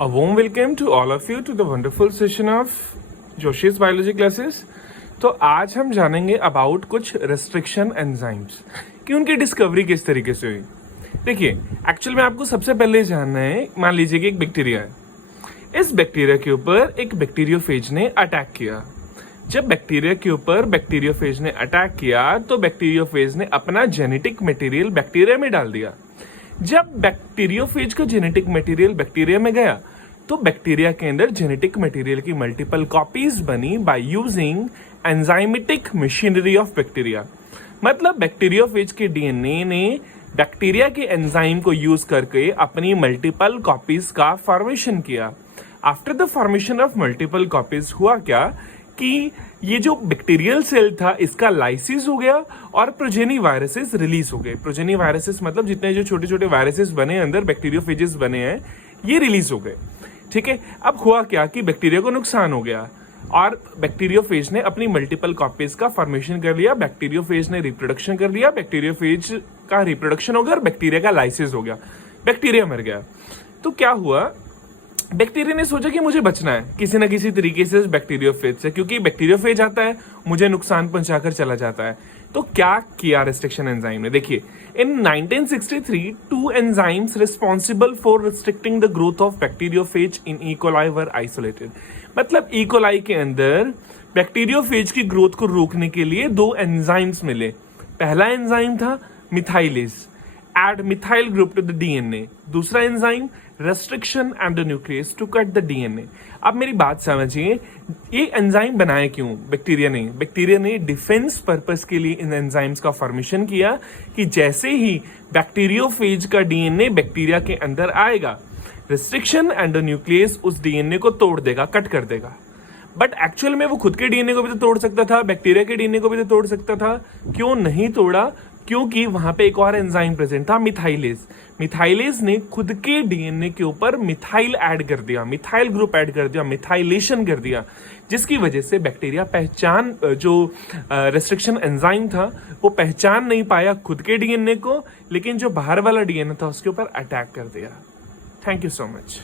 A warm welcome to all of you to the wonderful session of जोशी's biology classes. तो आज हम जानेंगे अबाउट कुछ रेस्ट्रिक्शन एंजाइम्स कि उनकी डिस्कवरी किस तरीके से हुई। देखिए, एक्चुअल में आपको सबसे पहले जानना है, मान लीजिए कि एक बैक्टीरिया है। इस बैक्टीरिया के ऊपर एक बैक्टीरियोफेज ने अटैक किया। जब बैक्टीरिया के ऊपर बैक्टीरियोफेज ने अटैक किया तो बैक्टीरियोफेज ने अपना जेनेटिक मटेरियल बैक्टीरिया में डाल दिया। जब बैक्टीरियोफेज का जेनेटिक मटेरियल बैक्टीरिया में गया तो बैक्टीरिया के अंदर जेनेटिक मटेरियल की मल्टीपल कॉपीज बनी by using enzymatic machinery of bacteria. मतलब बैक्टीरियोफेज के डीएनए ने बैक्टीरिया के एंजाइम को यूज करके अपनी मल्टीपल कॉपीज का फॉर्मेशन किया। After the formation of multiple copies हुआ क्या कि ये जो बैक्टीरियल सेल था इसका लाइसिस हो गया और प्रोजेनी वायरसेस रिलीज हो गए। प्रोजेनी वायरसेस मतलब जितने जो छोटे छोटे वायरसेस बने अंदर बैक्टीरियोफेजेस बने हैं ये रिलीज हो गए। ठीक है, अब हुआ क्या कि बैक्टीरिया को नुकसान हो गया और बैक्टीरियोफेज ने अपनी मल्टीपल कॉपीज का फॉर्मेशन कर लिया। बैक्टीरियोफेज ने रिप्रोडक्शन कर लिया, बैक्टीरियोफेज का रिप्रोडक्शन हो गया और बैक्टीरिया का लाइसिस हो गया, बैक्टीरिया मर गया। तो क्या हुआ, बैक्टीरिया ने सोचा कि मुझे बचना है किसी ना किसी तरीके से बैक्टीरियोफेज से, क्योंकि बैक्टीरियोफेज आता है मुझे नुकसान पहुंचाकर चला जाता है। तो क्या किया रेस्ट्रिक्शन एंजाइम ने? देखिए, in 1963 two enzymes responsible for restricting the growth of bacteriophage in E coli were isolated. मतलब ई कोलाई के अंदर बैक्टीरियोफेज की ग्रोथ को रोकने के लिए दो एंजाइम्स मिले। पहला एंजाइम था methylase, add methyl group to the DNA. दूसरा enzyme restriction endonuclease to cut the DNA. अब मेरी बात समझिए, ये एंजाइम बनाए क्यों बैक्टीरिया ने डिफेंस पर्पस के लिए इन एंजाइम्स का फॉर्मेशन किया कि जैसे ही बैक्टीरियोफेज का डीएनए बैक्टीरिया के अंदर आएगा, रेस्ट्रिक्शन एंडोन्यूक्लियस उस डीएनए को तोड़ देगा, कट कर देगा। बट एक्चुअल में वो खुद के डीएनए को भी तो तोड़ सकता था, बैक्टीरिया के डीएनए को भी तो तोड़ सकता था। क्यों नहीं तोड़ा? क्योंकि वहां पे एक और एंजाइम प्रेजेंट था, मिथाइलेज। मिथाइलेज ने खुद के डीएनए के ऊपर मिथाइल ऐड कर दिया, मिथाइल ग्रुप ऐड कर दिया, मिथाइलेशन कर दिया, जिसकी वजह से बैक्टीरिया जो रेस्ट्रिक्शन एंजाइम था वो पहचान नहीं पाया खुद के डीएनए को, लेकिन जो बाहर वाला डीएनए था उसके ऊपर अटैक कर दिया। Thank you so much.